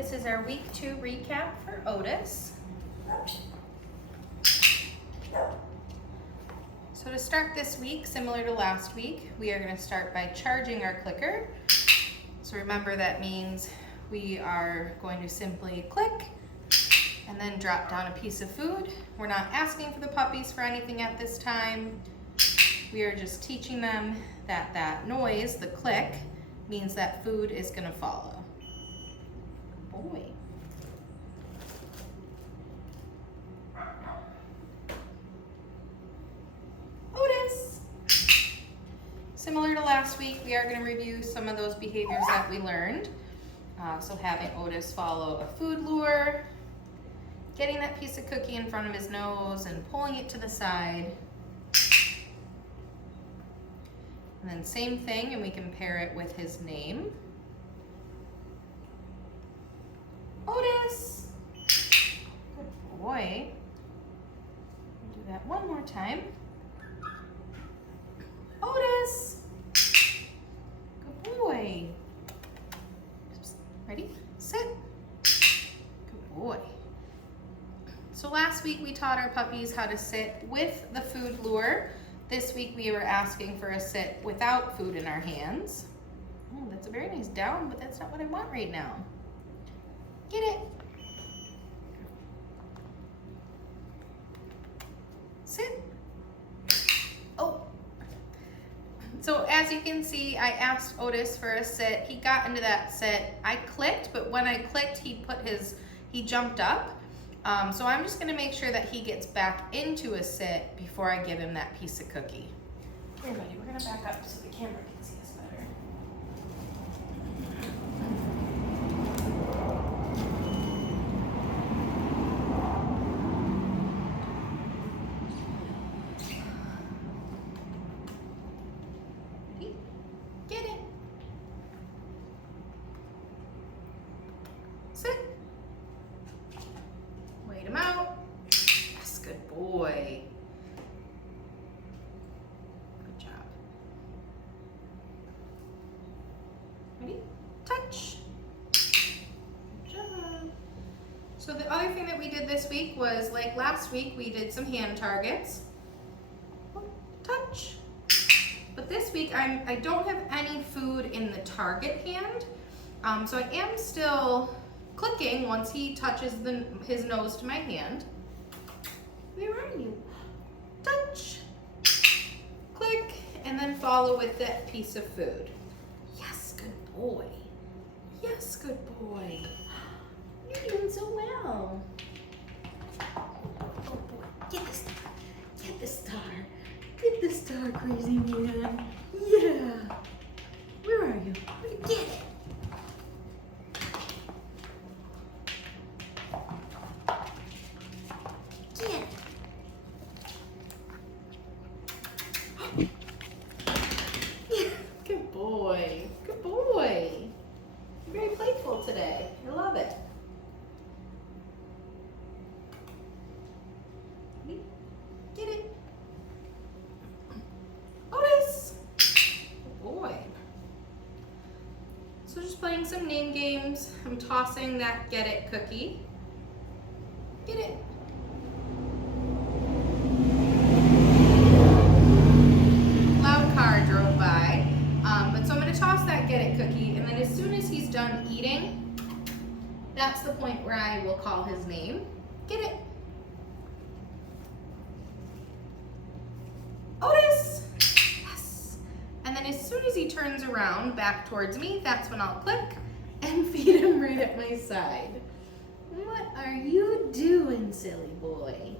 This is our week 2 recap for Otis. So to start this week, similar to last week, we are going to start by charging our clicker. So remember that means we are going to simply click and then drop down a piece of food. We're not asking for the puppies for anything at this time. We are just teaching them that that noise, the click, means that food is going to follow. Boy. Otis. Similar to last week, we are going to review some of those behaviors that we learned. So having Otis follow a food lure, getting that piece of cookie in front of his nose and pulling it to the side. And then same thing, and we can pair it with his name. Otis. Good boy. Do that one more time. Otis. Good boy. Ready? Sit. Good boy. So last week we taught our puppies how to sit with the food lure. This week we were asking for a sit without food in our hands. Oh, that's a very nice down, but that's not what I want right now. Get it. Sit. Oh. So as you can see, I asked Otis for a sit. He got into that sit. I clicked, but when I clicked, he jumped up. So I'm just gonna make sure that he gets back into a sit before I give him that piece of cookie. Here, buddy, we're gonna back up so the camera can see us better. Ready? Get it. Sit. Wait him out. Yes, good boy. Good job. Ready? Touch. Good job. So the other thing that we did this week was, like last week, we did some hand targets. Touch. But this week, I don't have any food in the target hand. So I am still clicking once he touches his nose to my hand. Where are you? Touch. Click, and then follow with that piece of food. Yes, good boy. Yes, good boy. You're doing so well. Oh boy, get the star. Get the star. Get the star, crazy man. Yeah. Where are you? Get it. Good boy. Good boy. You're very playful today. I love it. Get it. Otis. Good boy. So just playing some name games. I'm tossing that get it cookie. Get it. Car drove by, but so I'm going to toss that get it cookie, and then as soon as he's done eating, that's the point where I will call his name. Get it. Otis. Yes. And then as soon as he turns around back towards me, that's when I'll click and feed him right at my side. What are you doing, silly boy?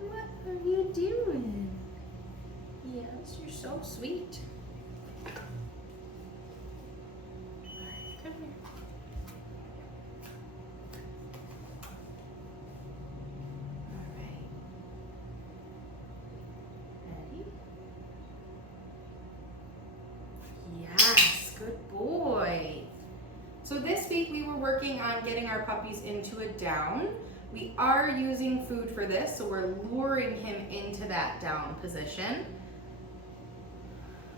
What are you doing? Yes, you're so sweet. All right, come here. All right. Ready? Yes, good boy. So this week we were working on getting our puppies into a down. We are using food for this, so we're luring him into that down position.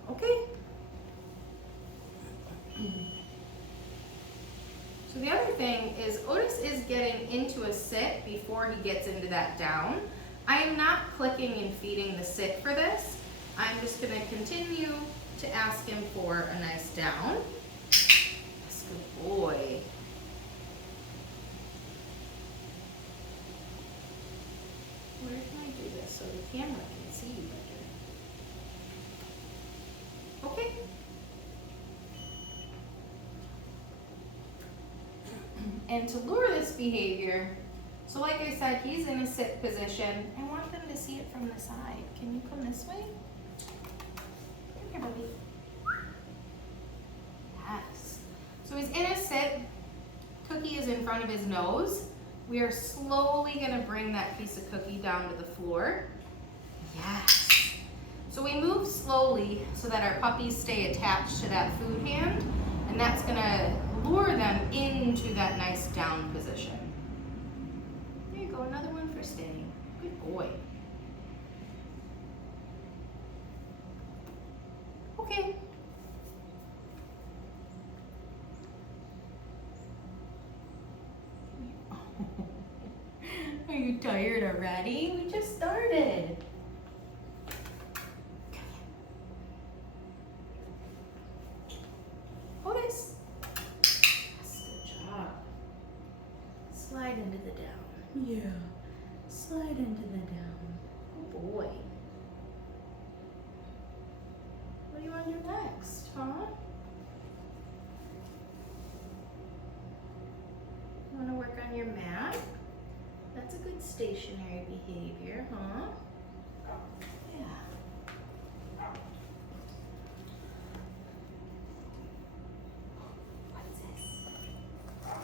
Okay. So the other thing is Otis is getting into a sit before he gets into that down. I am not clicking and feeding the sit for this. I'm just going to continue to ask him for a nice down. Yes, good boy. Where can I do this so the camera can see you better? Okay. And to lure this behavior, so like I said, he's in a sit position. I want them to see it from the side. Can you come this way? Come here, buddy. Yes. So he's in a sit. Cookie is in front of his nose. We are slowly gonna bring that piece of cookie down to the floor. Yes. So we move slowly so that our puppies stay attached to that food hand, and that's gonna lure them into that nice down position. There you go, another one for staying. Good boy. Okay. Are you tired already? We just started. Otis. Yes, good job. Slide into the down. Yeah. Slide into the down. Good boy. What do you want to do next, huh? You want to work on your mat? That's a good stationary behavior, huh? Yeah. What's this? All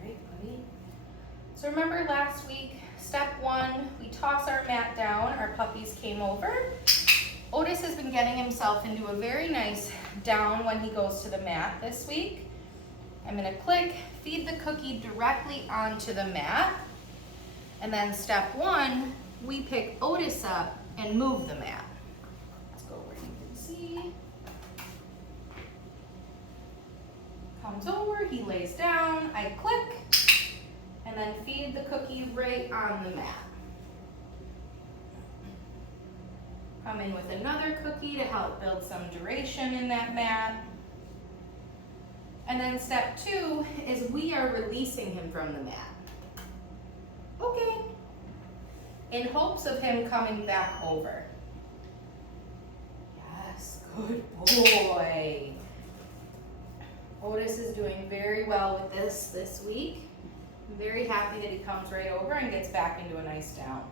right, buddy. So remember last week, step one, we toss our mat down, our puppies came over. Otis has been getting himself into a very nice down when he goes to the mat this week. I'm gonna click, feed the cookie directly onto the mat. And then step one, we pick Otis up and move the mat. Let's go where you can see. Comes over, he lays down, I click, and then feed the cookie right on the mat. Come in with another cookie to help build some duration in that mat. And then step two is we are releasing him from the mat. Okay. In hopes of him coming back over. Yes, good boy. Otis is doing very well with this week. I'm very happy that he comes right over and gets back into a nice down.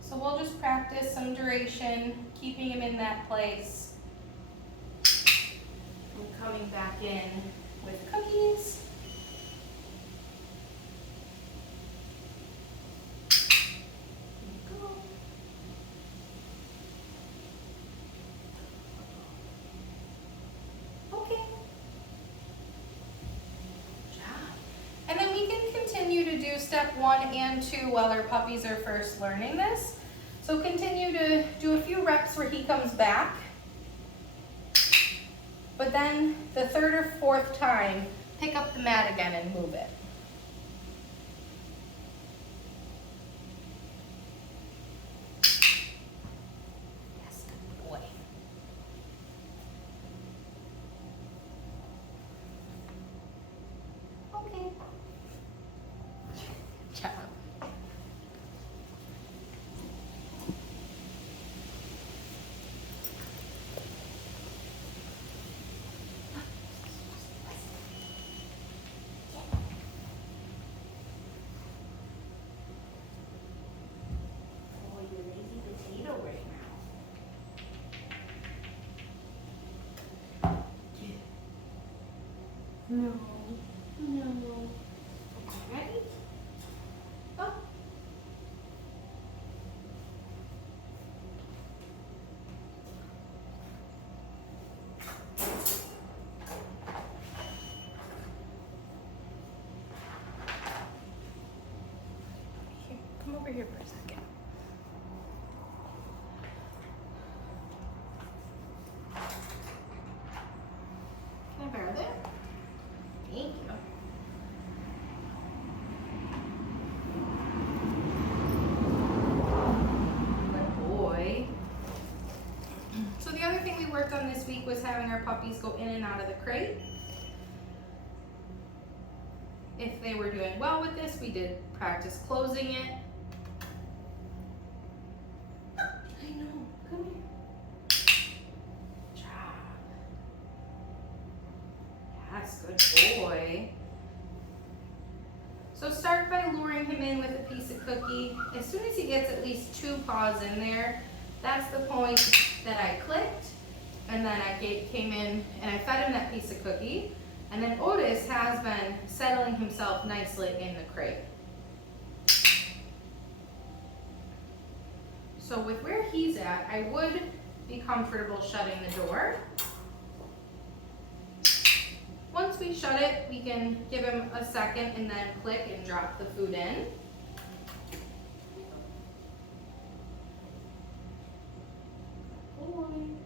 So we'll just practice some duration, keeping him in that place. And coming back in with cookies. There you go. Okay. Good job. And then we can continue to do step one and two while our puppies are first learning this. So continue to do a few reps where he comes back. But then the third or fourth time, pick up the mat again and move it. Yes, good boy. Okay. Good job. No, no. Ready? Go. over here for a second. Can I borrow that? Thank you. Good boy. So the other thing we worked on this week was having our puppies go in and out of the crate. If they were doing well with this, we did practice closing it. I know, come here. Good job. Yes, good boy. So start by luring him in with a piece of cookie. As soon as he gets at least 2 paws in there, that's the point that I clicked, and then I came in and I fed him that piece of cookie. And then Otis has been settling himself nicely in the crate. So with where he's at, I would be comfortable shutting the door. Once we shut it, we can give him a second and then click and drop the food in. And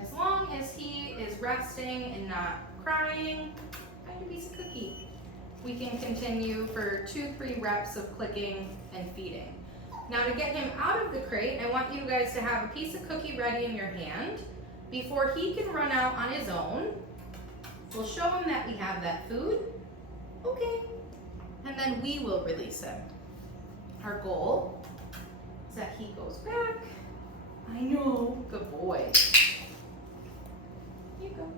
as long as he is resting and not crying, find a piece of cookie. We can continue for 2-3 reps of clicking and feeding. Now to get him out of the crate, I want you guys to have a piece of cookie ready in your hand. Before he can run out on his own, we'll show him that we have that food. Okay. And then we will release him. Our goal is that he goes back. I know, good boy. Here you go.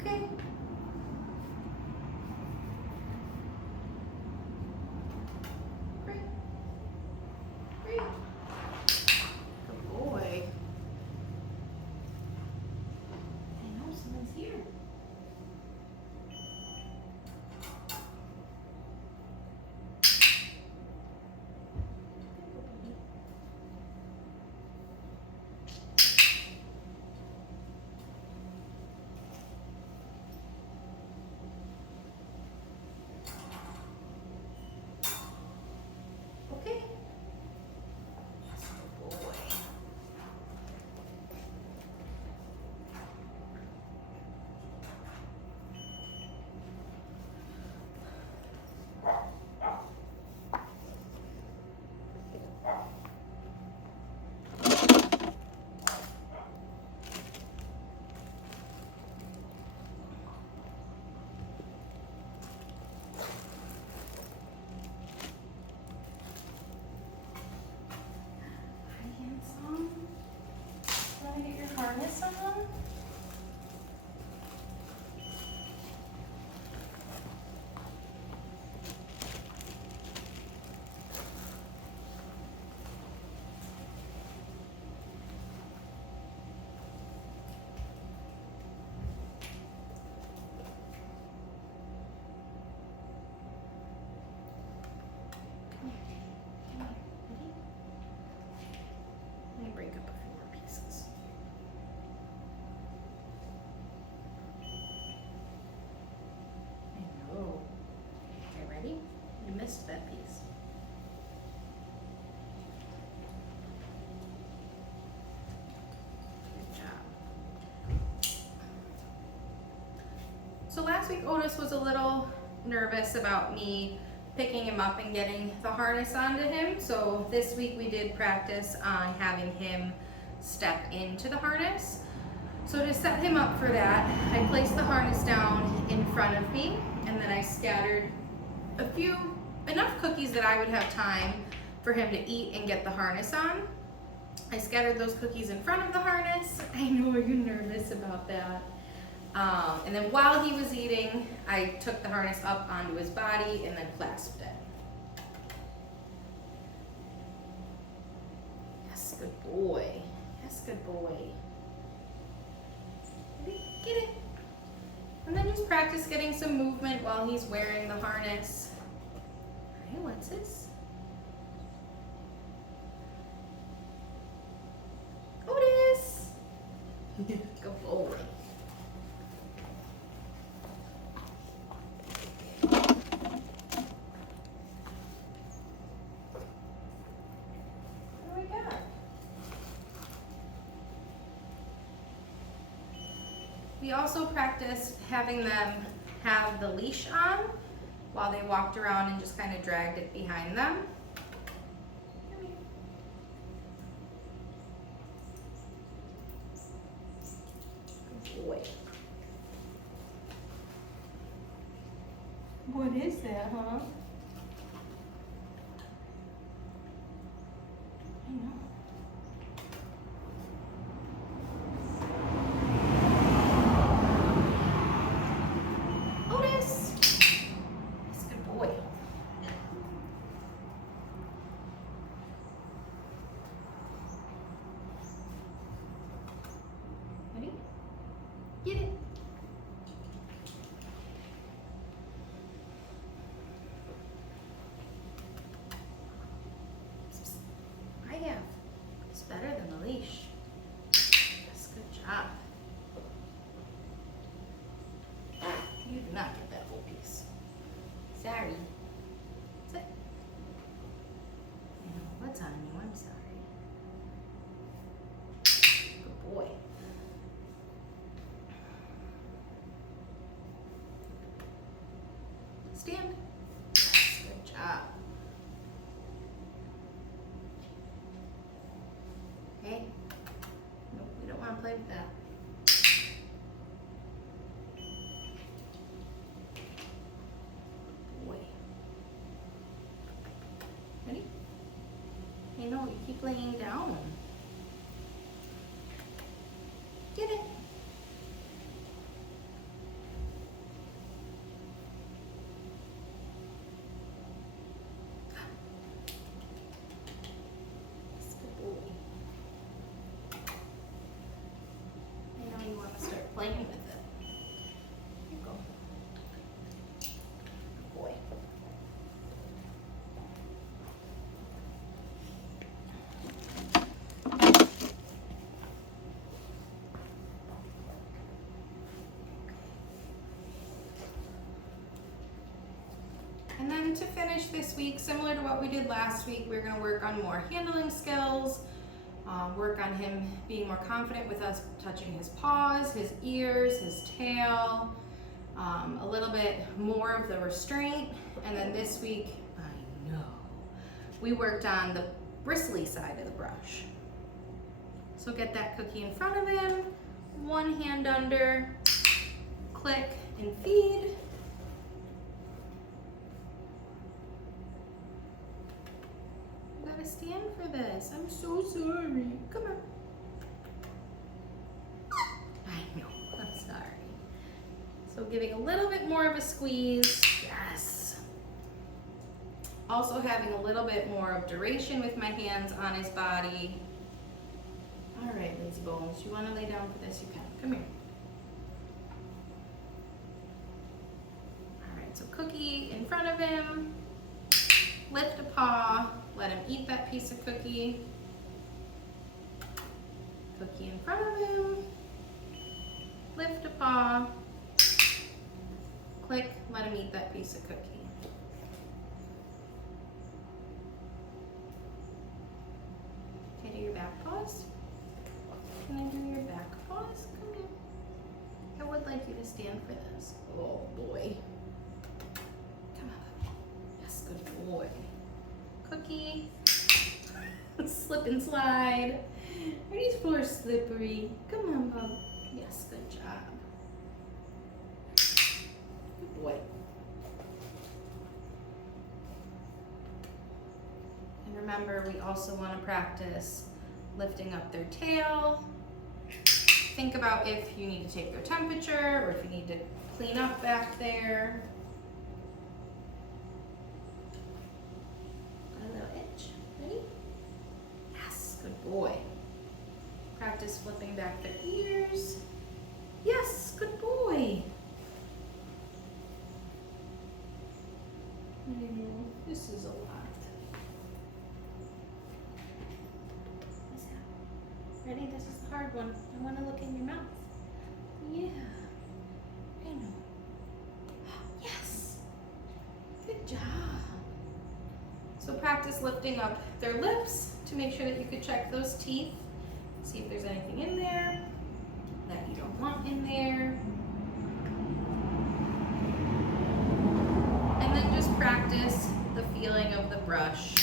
Okay. Great. Great. Good boy. I know someone's here. Okay. Yes, good boy. Hi, handsome. Want to get your harness on? Let me break up a few more pieces. I know. Okay, ready? You missed that piece. Good job. So last week Otis was a little nervous about me picking him up and getting the harness onto him. So this week we did practice on having him step into the harness. So to set him up for that, I placed the harness down in front of me, and then I scattered enough cookies that I would have time for him to eat and get the harness on. I scattered those cookies in front of the harness. I know you're nervous about that. And then while he was eating, I took the harness up onto his body and then clasped it. Yes, good boy. Yes, good boy. Get it. And then just practice getting some movement while he's wearing the harness. All right, what's this? Good boy. What do we got? We also practiced having them have the leash on while they walked around and just kind of dragged it behind them. Good boy. What is that, huh? I know. Otis! That's a good boy. Ready? Get it. I have. It's better than the leash. Yes, good job. You did not get that whole piece. Sorry. Sit. I know what's on you. I'm sorry. Good boy. Stand. Yes, good job. Hey. Nope, we don't want to play with that. Boy. Ready? Hey, no, you keep laying down. Get it. That's a good boy. I know you want to start playing with it. Here you go. Good boy. And then to finish this week, similar to what we did last week, we're going to work on more handling skills, work on him being more confident with us touching his paws, his ears, his tail, a little bit more of the restraint. And then this week, I know, we worked on the bristly side of the brush. So get that cookie in front of him, one hand under, click and feed. You gotta stand for this. I'm so sorry. Come on. I know, I'm sorry. So giving a little bit more of a squeeze. Yes. Also having a little bit more of duration with my hands on his body. All right, lazy bones, you wanna lay down for this? You can. Come here. All right, so cookie in front of him. Lift a paw, let him eat that piece of cookie. Cookie in front of him. Lift a paw. Click, let him eat that piece of cookie. Okay, do your back paws. Can I do your back paws? Come here. I would like you to stand for this. Oh boy. Come on. Yes, good boy. Cookie. Slip and slide. Are these floors slippery? Come on, Bob. Yes, good job. Good boy. And remember, we also want to practice lifting up their tail. Think about if you need to take their temperature or if you need to clean up back there. Got a little itch. Ready? Yes, good boy. Practice flipping back their ears. Yes, good boy. This is a lot. Ready? This is the hard one. I want to look in your mouth. Yeah. I know. Yes. Good job. So practice lifting up their lips to make sure that you could check those teeth. See if there's anything in there that you don't want in there. And then just practice the feeling of the brush.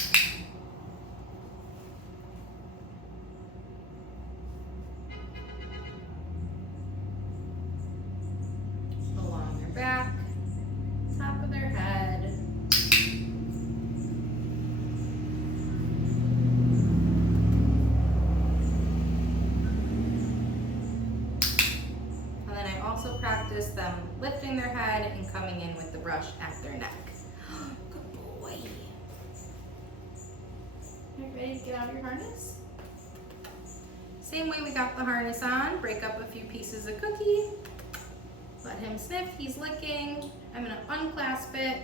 Along their back, top of their head. And then I also practice them lifting their head and coming in with the brush at their neck. Good boy. You ready to get out of your harness? Same way we got the harness on, break up a few pieces of cookie. Let him sniff, he's licking. I'm gonna unclasp it